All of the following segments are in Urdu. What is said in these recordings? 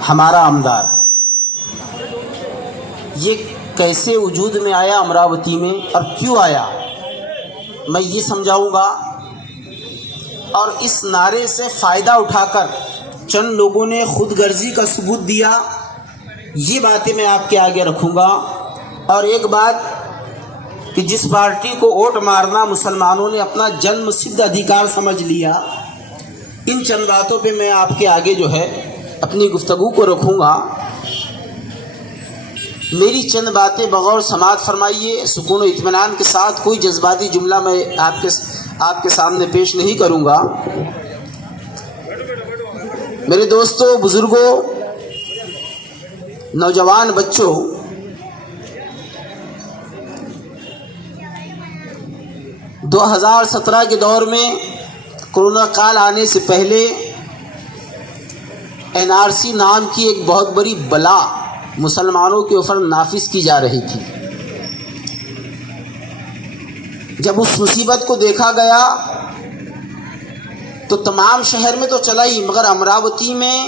ہمارا آمدار یہ کیسے وجود میں آیا امراوتی میں اور کیوں آیا، میں یہ سمجھاؤں گا، اور اس نعرے سے فائدہ اٹھا کر چند لوگوں نے خود غرضی کا ثبوت دیا، یہ باتیں میں آپ کے آگے رکھوں گا۔ اور ایک بات کہ جس پارٹی کو ووٹ مارنا مسلمانوں نے اپنا جنم سدھ ادھیکار سمجھ لیا، ان چند باتوں پہ میں آپ کے آگے جو ہے اپنی گفتگو کو رکھوں گا۔ میری چند باتیں بغور سماعت فرمائیے، سکون و اطمینان کے ساتھ، کوئی جذباتی جملہ میں آپ کے سامنے پیش نہیں کروں گا۔ میرے دوستوں، بزرگوں، نوجوان بچوں، دو 2017 کے دور میں کورونا کال آنے سے پہلے NRC نام کی ایک بہت بڑی بلا مسلمانوں کے اوپر نافذ کی جا رہی تھی۔ جب اس مصیبت کو دیکھا گیا تو تمام شہر میں تو چلا ہی، مگر امراوتی میں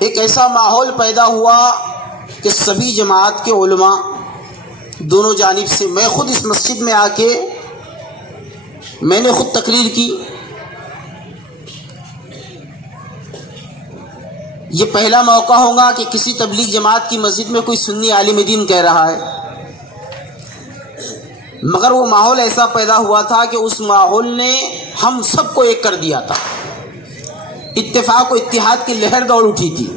ایک ایسا ماحول پیدا ہوا کہ سبھی جماعت کے علماء دونوں جانب سے، میں خود اس مسجد میں آ کے میں نے خود تقریر کی۔ یہ پہلا موقع ہوگا کہ کسی تبلیغ جماعت کی مسجد میں کوئی سنی عالم دین کہہ رہا ہے، مگر وہ ماحول ایسا پیدا ہوا تھا کہ اس ماحول نے ہم سب کو ایک کر دیا تھا، اتفاق و اتحاد کی لہر دوڑ اٹھی تھی۔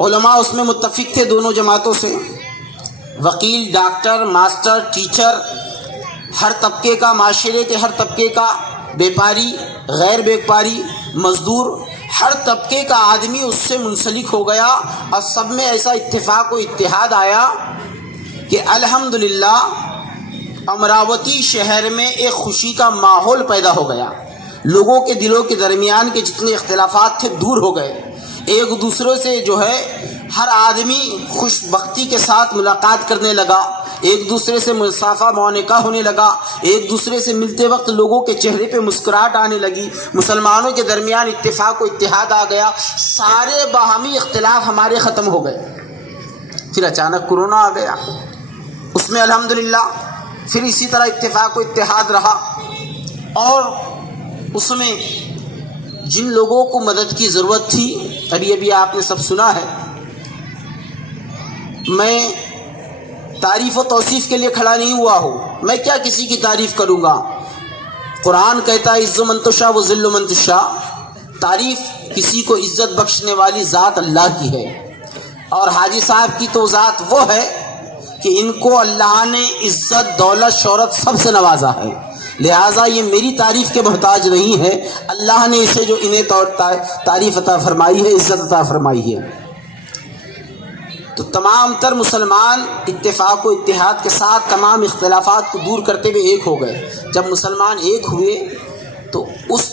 علماء اس میں متفق تھے دونوں جماعتوں سے، وکیل، ڈاکٹر، ماسٹر، ٹیچر، ہر طبقے کا، معاشرے کے ہر طبقے کا، بیپاری، غیر بیپاری، مزدور، ہر طبقے کا آدمی اس سے منسلک ہو گیا، اور سب میں ایسا اتفاق و اتحاد آیا کہ الحمدللہ امراوتی شہر میں ایک خوشی کا ماحول پیدا ہو گیا۔ لوگوں کے دلوں کے درمیان کے جتنے اختلافات تھے دور ہو گئے، ایک دوسرے سے جو ہے ہر آدمی خوش بختی کے ساتھ ملاقات کرنے لگا، ایک دوسرے سے مصافحہ معانقہ ہونے لگا، ایک دوسرے سے ملتے وقت لوگوں کے چہرے پہ مسکراہٹ آنے لگی، مسلمانوں کے درمیان اتفاق و اتحاد آ گیا، سارے باہمی اختلاف ہمارے ختم ہو گئے۔ پھر اچانک کورونا آ گیا، اس میں الحمدللہ پھر اسی طرح اتفاق و اتحاد رہا، اور اس میں جن لوگوں کو مدد کی ضرورت تھی، ابھی آپ نے سب سنا ہے، میں تعریف و توصیف کے لیے کھڑا نہیں ہوا ہوں، میں کیا کسی کی تعریف کروں گا؟ قرآن کہتا ہے عز من تشاء و ذل من تشاء، تعریف کسی کو عزت بخشنے والی ذات اللہ کی ہے، اور حاجی صاحب کی تو ذات وہ ہے کہ ان کو اللہ نے عزت، دولت، شہرت سب سے نوازا ہے، لہٰذا یہ میری تعریف کے محتاج نہیں ہے، اللہ نے اسے جو انہیں تعریف عطا فرمائی ہے، عزت عطا فرمائی ہے۔ تو تمام تر مسلمان اتفاق و اتحاد کے ساتھ تمام اختلافات کو دور کرتے ہوئے ایک ہو گئے۔ جب مسلمان ایک ہوئے تو اس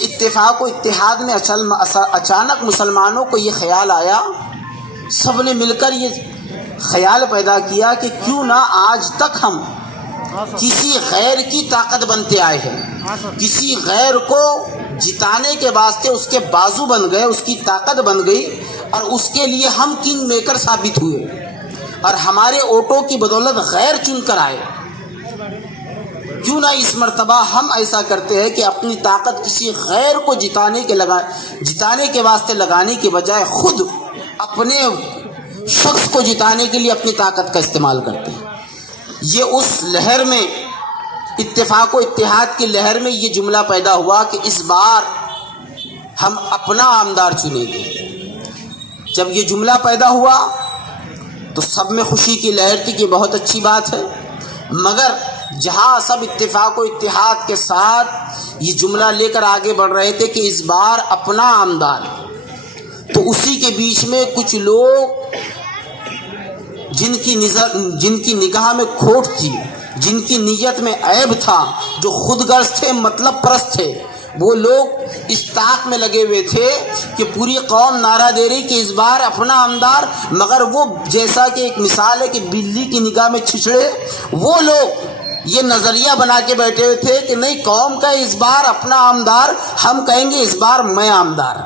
اتفاق و اتحاد میں اچانک مسلمانوں کو یہ خیال آیا، سب نے مل کر یہ خیال پیدا کیا کہ کیوں نہ آج تک ہم کسی غیر کی طاقت بنتے آئے ہیں، کسی غیر کو جتانے کے واسطے اس کے بازو بن گئے، اس کی طاقت بن گئی، اور اس کے لیے ہم کنگ میکر ثابت ہوئے، اور ہمارے ووٹوں کی بدولت غیر چن کر آئے۔ کیوں نہ اس مرتبہ ہم ایسا کرتے ہیں کہ اپنی طاقت کسی غیر کو جتانے کے واسطے لگانے کے بجائے خود اپنے شخص کو جتانے کے لیے اپنی طاقت کا استعمال کرتے ہیں۔ یہ اس لہر میں، اتفاق و اتحاد کی لہر میں یہ جملہ پیدا ہوا کہ اس بار ہم اپنا آمدار چنیں گے۔ جب یہ جملہ پیدا ہوا تو سب میں خوشی کی لہر تھی کہ بہت اچھی بات ہے، مگر جہاں سب اتفاق و اتحاد کے ساتھ یہ جملہ لے کر آگے بڑھ رہے تھے کہ اس بار اپنا آمدار، تو اسی کے بیچ میں کچھ لوگ جن کی نگاہ میں کھوٹ تھی، جن کی نیت میں عیب تھا، جو خود غرض تھے، مطلب پرست تھے، وہ لوگ اس طاق میں لگے ہوئے تھے کہ پوری قوم نعرہ دے رہی کہ اس بار اپنا آمدار، مگر وہ جیسا کہ ایک مثال ہے کہ بلی کی نگاہ میں چھچڑے، وہ لوگ یہ نظریہ بنا کے بیٹھے ہوئے تھے کہ نہیں قوم کا اس بار اپنا آمدار، ہم کہیں گے اس بار میں آمدار۔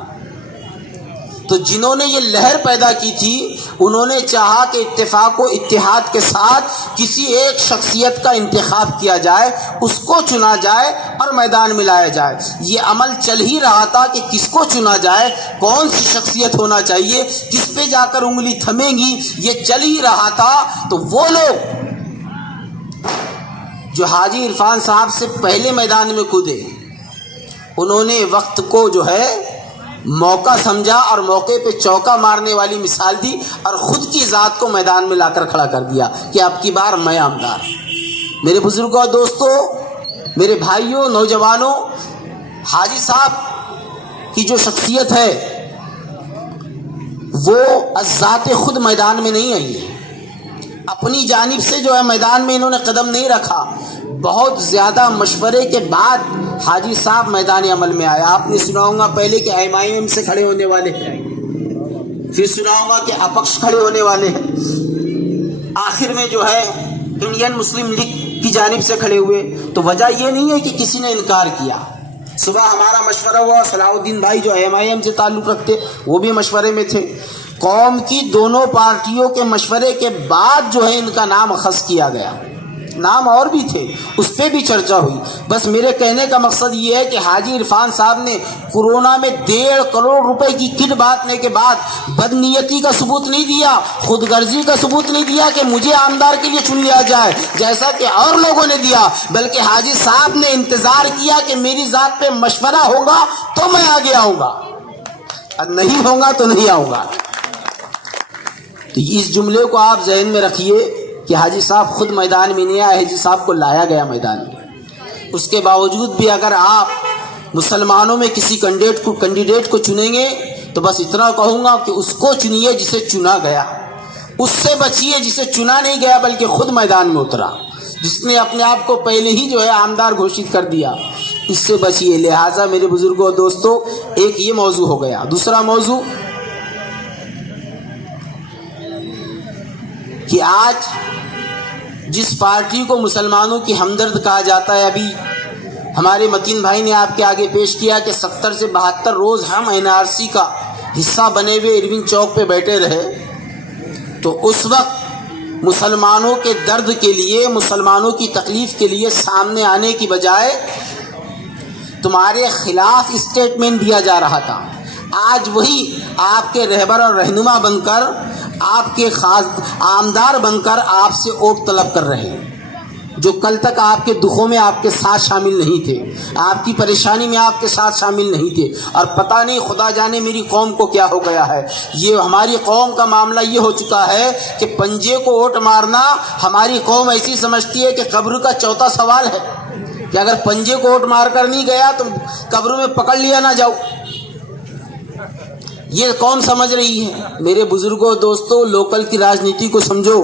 تو جنہوں نے یہ لہر پیدا کی تھی انہوں نے چاہا کہ اتفاق و اتحاد کے ساتھ کسی ایک شخصیت کا انتخاب کیا جائے، اس کو چنا جائے اور میدان میں لایا جائے۔ یہ عمل چل ہی رہا تھا کہ کس کو چنا جائے، کون سی شخصیت ہونا چاہیے، کس پہ جا کر انگلی تھمیں گی، یہ چل ہی رہا تھا۔ تو وہ لوگ جو حاجی عرفان صاحب سے پہلے میدان میں کودے، انہوں نے وقت کو جو ہے موقع سمجھا اور موقع پہ چوکا مارنے والی مثال دی اور خود کی ذات کو میدان میں لا کر کھڑا کر دیا کہ اب کی بار میں آمدار۔ میرے بزرگوں اور دوستوں، میرے بھائیوں، نوجوانوں، حاجی صاحب کی جو شخصیت ہے وہ ذات خود میدان میں نہیں آئی ہے، اپنی جانب سے جو ہے میدان میں انہوں نے قدم نہیں رکھا، بہت زیادہ مشورے کے بعد حاجی صاحب میدان عمل میں آیا۔ آپ نے سنا ہوگا پہلے کہ ایم سے کھڑے ہونے والے ہیں، پھر سنا ہوگا کہ اپکش کھڑے ہونے والے ہیں، آخر میں جو ہے انڈین مسلم لیگ کی جانب سے کھڑے ہوئے۔ تو وجہ یہ نہیں ہے کہ کسی نے انکار کیا، صبح ہمارا مشورہ ہوا، صلاح الدین بھائی جو ایم سے تعلق رکھتے وہ بھی مشورے میں تھے، قوم کی دونوں پارٹیوں کے مشورے کے بعد جو ہے ان کا نام اخذ کیا گیا، نام اور بھی تھے، اس پہ بھی چرچا ہوئی۔ بس میرے کہنے کا مقصد یہ ہے کہ حاجی عرفان صاحب نے کورونا میں 1.5 کروڑ روپے کی کٹ بانٹنے کے بعد بدنیتی کا ثبوت نہیں دیا، خود غرضی کا ثبوت نہیں دیا کہ مجھے آمدار کے لیے چن لیا جائے جیسا کہ اور لوگوں نے دیا، بلکہ حاجی صاحب نے انتظار کیا کہ میری ذات پہ مشورہ ہوگا تو میں آگے آؤں گا، اور نہیں ہوگا تو نہیں آؤں گا۔ تو اس جملے کو آپ ذہن میں رکھیے کہ حاجی صاحب خود میدان میں نہیں آئے، حاجی صاحب کو لایا گیا میدان میں۔ اس کے باوجود بھی اگر آپ مسلمانوں میں کسی کینڈیڈیٹ کو چنیں گے تو بس اتنا کہوں گا کہ اس کو چنیے جسے چنا گیا، اس سے بچیے جسے چنا نہیں گیا بلکہ خود میدان میں اترا، جس نے اپنے آپ کو پہلے ہی جو ہے آمدار گھوشت کر دیا، اس سے بچیے۔ لہٰذا میرے بزرگوں اور دوستوں، ایک یہ موضوع ہو گیا۔ دوسرا موضوع کہ آج جس پارٹی کو مسلمانوں کی ہمدرد کہا جاتا ہے، ابھی ہمارے متین بھائی نے آپ کے آگے پیش کیا کہ 70 سے 72 روز ہم NRC کا حصہ بنے ہوئے ارونگ چوک پہ بیٹھے رہے، تو اس وقت مسلمانوں کے درد کے لیے، مسلمانوں کی تکلیف کے لیے سامنے آنے کی بجائے تمہارے خلاف اسٹیٹمنٹ دیا جا رہا تھا۔ آج وہی آپ کے رہبر اور رہنما بن کر، آپ کے خاص آمدار بن کر آپ سے ووٹ طلب کر رہے ہیں، جو کل تک آپ کے دکھوں میں آپ کے ساتھ شامل نہیں تھے، آپ کی پریشانی میں آپ کے ساتھ شامل نہیں تھے، اور پتہ نہیں خدا جانے میری قوم کو کیا ہو گیا ہے۔ یہ ہماری قوم کا معاملہ یہ ہو چکا ہے کہ پنجے کو ووٹ مارنا ہماری قوم ایسی سمجھتی ہے کہ قبر کا چوتھا سوال ہے، کہ اگر پنجے کو ووٹ مار کر نہیں گیا تو قبر میں پکڑ لیا نہ جاؤ، یہ قوم سمجھ رہی ہے۔ میرے بزرگوں دوستوں، لوکل کی راجنیتی کو سمجھو۔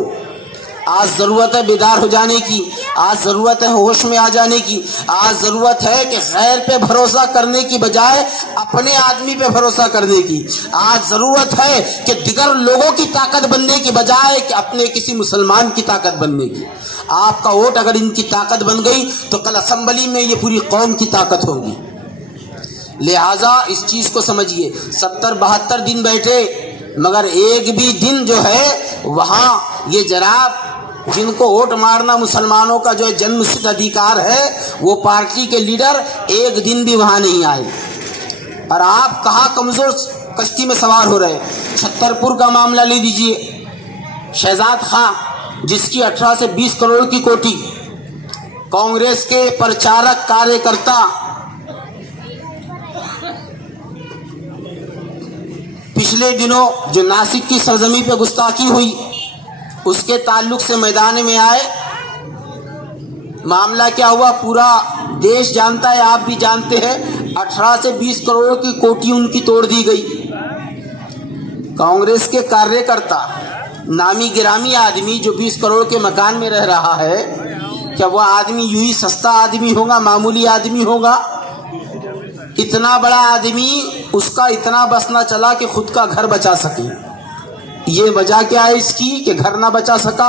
آج ضرورت ہے بیدار ہو جانے کی، آج ضرورت ہے ہوش میں آ جانے کی، آج ضرورت ہے کہ غیر پہ بھروسہ کرنے کی بجائے اپنے آدمی پہ بھروسہ کرنے کی، آج ضرورت ہے کہ دیگر لوگوں کی طاقت بننے کی بجائے کہ اپنے کسی مسلمان کی طاقت بننے کی۔ آپ کا ووٹ اگر ان کی طاقت بن گئی تو کل اسمبلی میں یہ پوری قوم کی طاقت ہوگی۔ لہٰذا اس چیز کو سمجھیے، 70-72 دن بیٹھے مگر ایک بھی دن جو ہے وہاں یہ جناب جن کو ووٹ مارنا مسلمانوں کا جو جنم سدھ ادھیکار ہے، وہ پارٹی کے لیڈر ایک دن بھی وہاں نہیں آئے، اور آپ کہاں کمزور کشتی میں سوار ہو رہے۔ چھترپور کا معاملہ لے لیجئے، شہزاد خان جس کی 18 سے 20 کروڑ کی کوٹی، کانگریس کے پرچارک کاریہ کرتا پچھلے دنوں جو ناسک کی سرزمین پہ گستاخی ہوئی اس کے تعلق سے میدان میں آئے۔ معاملہ کیا ہوا پورا دیش جانتا ہے، آپ بھی جانتے ہیں، 18 سے 20 کروڑ کی کوٹی ان کی توڑ دی گئی۔ کانگریس کے کاریہ کرتا، نامی گرامی آدمی جو 20 کروڑ کے مکان میں رہ رہا ہے، کیا وہ آدمی یوں ہی سستا آدمی ہوگا، معمولی آدمی ہوگا؟ اتنا بڑا آدمی، اس کا اتنا بس نہ چلا کہ خود کا گھر بچا سکے۔ یہ وجہ کیا ہے اس کی کہ گھر نہ بچا سکا؟